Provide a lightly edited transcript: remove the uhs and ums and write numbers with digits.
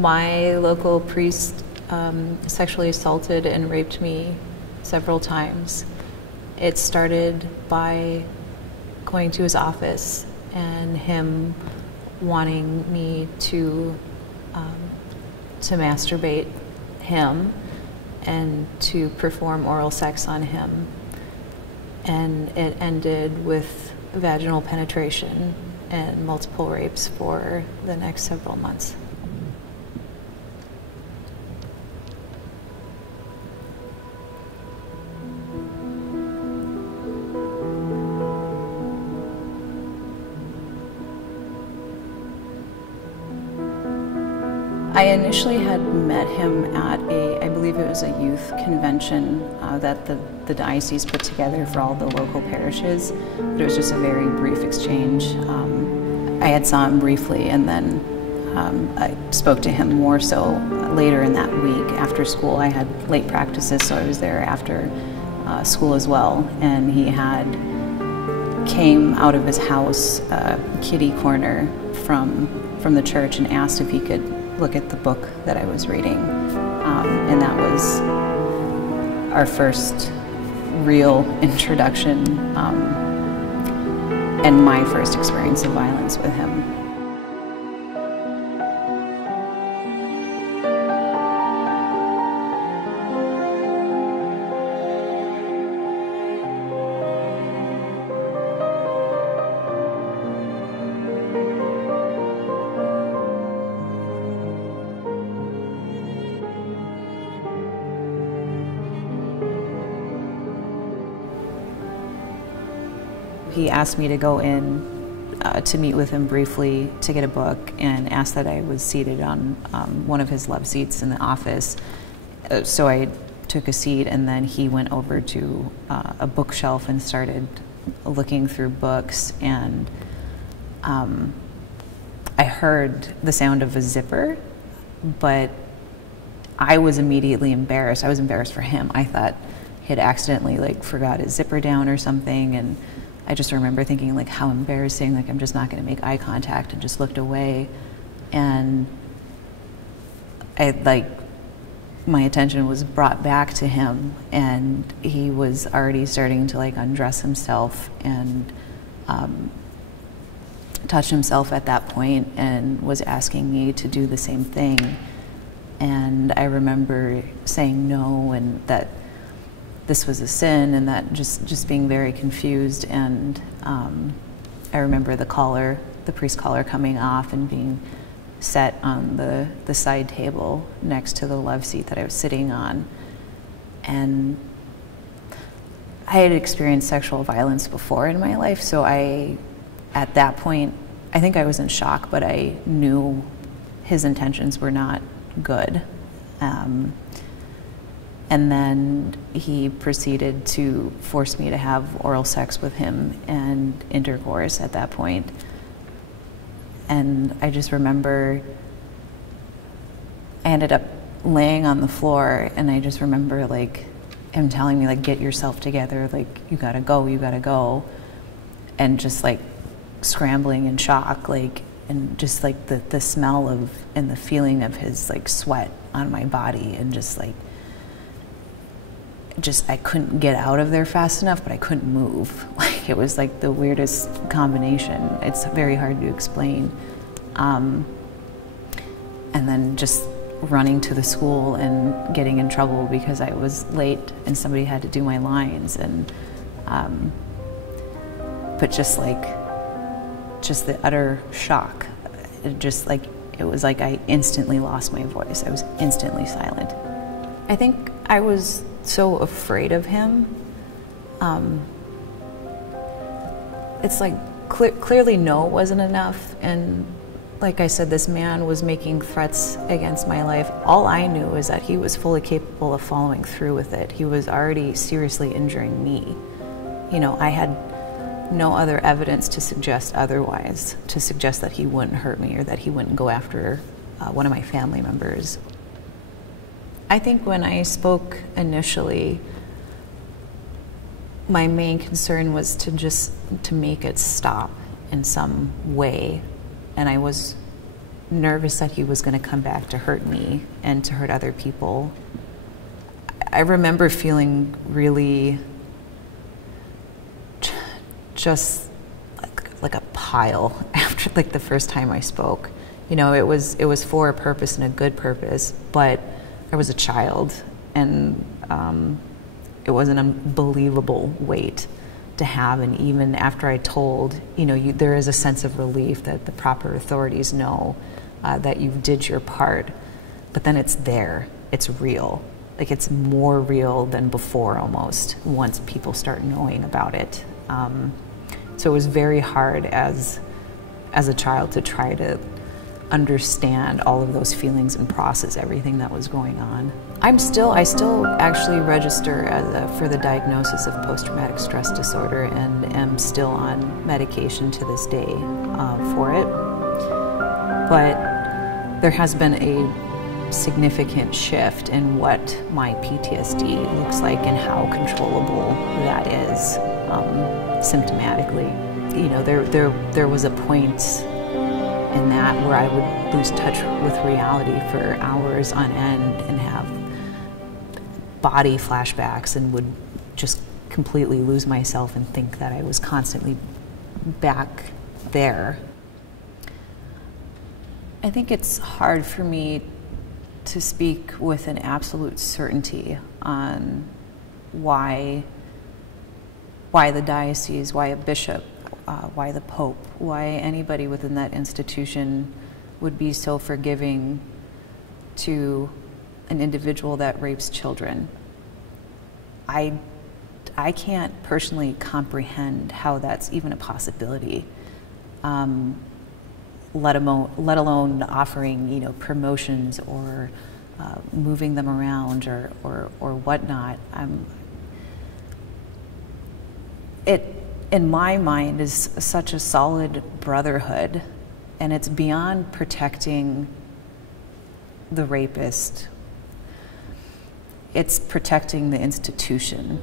My local priest sexually assaulted and raped me several times. It started by going to his office and him wanting me to masturbate him and to perform oral sex on him. And it ended with vaginal penetration and multiple rapes for the next several months. I initially had met him at I believe it was a youth convention that the diocese put together for all the local parishes. But it was just a very brief exchange. I had saw him briefly, and then I spoke to him more so later in that week after school. I had late practices, so I was there after school as well. And he had came out of his house, kitty corner from the church, and asked if he could look at the book that I was reading. And that was our first real introduction and my first experience of violence with him. He asked me to go in to meet with him briefly to get a book, and asked that I was seated on one of his love seats in the office. So I took a seat, and then he went over to a bookshelf and started looking through books, and I heard the sound of a zipper, but I was immediately embarrassed. I was embarrassed for him. I thought he had accidentally forgot his zipper down or something, and I just remember thinking how embarrassing, I'm just not going to make eye contact, and just looked away. And my attention was brought back to him, and he was already starting to undress himself and touch himself at that point, and was asking me to do the same thing. And I remember saying no, and that this was a sin, and that just being very confused. And I remember the priest collar coming off and being set on the side table next to the love seat that I was sitting on. And I had experienced sexual violence before in my life, so at that point, I think I was in shock, but I knew his intentions were not good. And then he proceeded to force me to have oral sex with him and intercourse at that point. And I just remember I ended up laying on the floor, and I just remember him telling me get yourself together, you gotta go, and just scrambling in shock, and just the smell of and the feeling of his sweat on my body, and just I couldn't get out of there fast enough, but I couldn't move. It was the weirdest combination. It's very hard to explain. And then just running to the school and getting in trouble because I was late and somebody had to do my lines, and but just the utter shock. It was I instantly lost my voice. I was instantly silent. I think I was so afraid of him. It's clearly no wasn't enough, and like I said, this man was making threats against my life. All I knew is that he was fully capable of following through with it. He was already seriously injuring me. I had no other evidence to suggest otherwise, to suggest that he wouldn't hurt me or that he wouldn't go after one of my family members. I think when I spoke initially, my main concern was to make it stop in some way. And I was nervous that he was going to come back to hurt me and to hurt other people. I remember feeling really just like a pile after like the first time I spoke. You know, it was for a purpose and a good purpose, but I was a child, and it was an unbelievable weight to have. And even after I told, you know, there is a sense of relief that the proper authorities know that you did your part, but then it's there, it's real. Like, it's more real than before almost, once people start knowing about it. So it was very hard as a child to try to understand all of those feelings and process everything that was going on. I still actually register for the diagnosis of post-traumatic stress disorder, and am still on medication to this day for it. But there has been a significant shift in what my PTSD looks like and how controllable that is symptomatically. You know, there was a point in that where I would lose touch with reality for hours on end and have body flashbacks, and would just completely lose myself and think that I was constantly back there. I think it's hard for me to speak with an absolute certainty on why the diocese, why a bishop, why the Pope, why anybody within that institution would be so forgiving to an individual that rapes children. I can't personally comprehend how that's even a possibility, let alone offering, you know, promotions or moving them around or whatnot. It, in my mind, is such a solid brotherhood, and it's beyond protecting the rapist. It's protecting the institution.